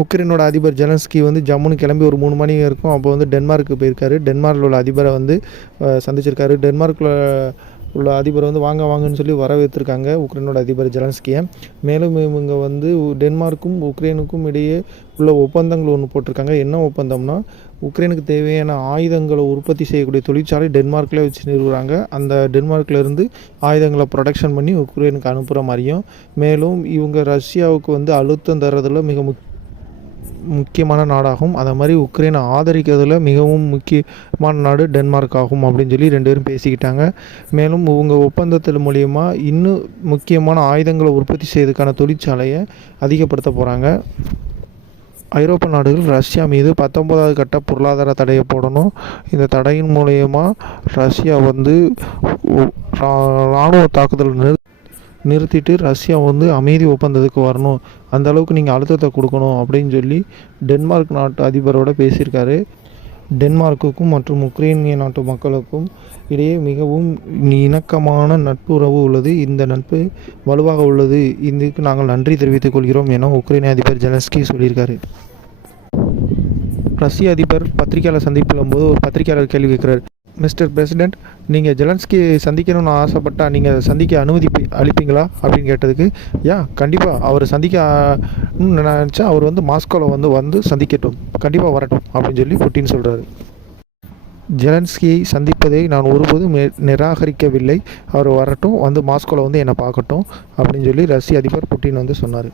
உக்ரைனோட அதிபர் ஜெலன்ஸ்கி வந்து ஜம்முன்னு கிளம்பி ஒரு 3 மணி இருக்கும். அப்போ வந்து டென்மார்க்கு போயிருக்காரு. டென்மார்க்கில் உள்ள அதிபரை வந்து சந்திச்சிருக்காரு. டென்மார்க்கில் உள்ள அதிபர் வந்து வாங்கன்னு சொல்லி வரவேற்றிருக்காங்க உக்ரைனோட அதிபர் ஜெலன்ஸ்கியை. மேலும் இவங்க வந்து டென்மார்க்கும் உக்ரைனுக்கும் இடையே உள்ள ஒப்பந்தங்கள் ஒன்று போட்டிருக்காங்க. என்ன ஒப்பந்தம்னா, உக்ரைனுக்கு தேவையான ஆயுதங்களை உற்பத்தி செய்யக்கூடிய தொழிற்சாலை டென்மார்க்கில் வச்சு நிறுவுறாங்க. அந்த டென்மார்க்லேருந்து ஆயுதங்களை ப்ரொடக்ஷன் பண்ணி உக்ரைனுக்கு அனுப்புகிற மாதிரியும், மேலும் இவங்க ரஷ்யாவுக்கு வந்து அழுத்தம் தர்றதில் மிக முக்கியமான நாடாகும். அதை மாதிரி உக்ரைனை ஆதரிக்கிறதுல மிகவும் முக்கியமான நாடு டென்மார்க் ஆகும் அப்படின்னு சொல்லி 2 பேரும் பேசிக்கிட்டாங்க. மேலும் இவங்க ஒப்பந்தத்தின் மூலிமா இன்னும் முக்கியமான ஆயுதங்களை உற்பத்தி செய்வதற்கான தொழிற்சாலையை அதிகப்படுத்த போகிறாங்க. ஐரோப்பிய நாடுகள் ரஷ்யா மீது 19வது கட்ட பொருளாதார தடையை போடணும். இந்த தடையின் மூலயமா ரஷ்யா வந்து இராணுவ தாக்குதல் நிறுத்திட்டு ரஷ்யா வந்து அமைதி ஒப்பந்தத்துக்கு வரணும், அந்த அளவுக்கு நீங்கள் அழுத்தத்தை கொடுக்கணும் அப்படின்னு சொல்லி டென்மார்க் நாட்டு அதிபரோடு பேசியிருக்காரு. டென்மார்க்குக்கும் மற்றும் உக்ரைனிய நாட்டு மக்களுக்கும் இடையே மிகவும் இணக்கமான நட்புறவு உள்ளது. இந்த நட்பு வலுவாக உள்ளது. இதுக்கு நாங்கள் நன்றி தெரிவித்துக் கொள்கிறோம் என உக்ரைனிய அதிபர் ஜெலன்ஸ்கி சொல்லியிருக்காரு. ரஷ்ய அதிபர் பத்திரிகையாளர் சந்திப்பிலும் போது ஒரு பத்திரிகையாளர் கேள்வி கேட்குறாரு. மிஸ்டர் பிரசிடெண்ட், நீங்கள் ஜெலன்ஸ்கி சந்திக்கணும்னு ஆசைப்பட்டால் நீங்கள் சந்திக்க அனுமதி அளிப்பீங்களா அப்படின்னு கேட்டதுக்கு, கண்டிப்பாக அவர் சந்திக்கணும்னு நினச்சா அவர் வந்து மாஸ்கோவில் வந்து சந்திக்கட்டும், கண்டிப்பாக வரட்டும் அப்படின்னு சொல்லி புட்டின் சொல்கிறாரு. ஜெலன்ஸ்கியை சந்திப்பதை நான் ஒருபோதும் நிராகரிக்கவில்லை. அவர் வரட்டும், வந்து மாஸ்கோவில் வந்து என்னை பார்க்கட்டும் அப்படின்னு சொல்லி ரஷ்ய அதிபர் புட்டின் வந்து சொன்னார்.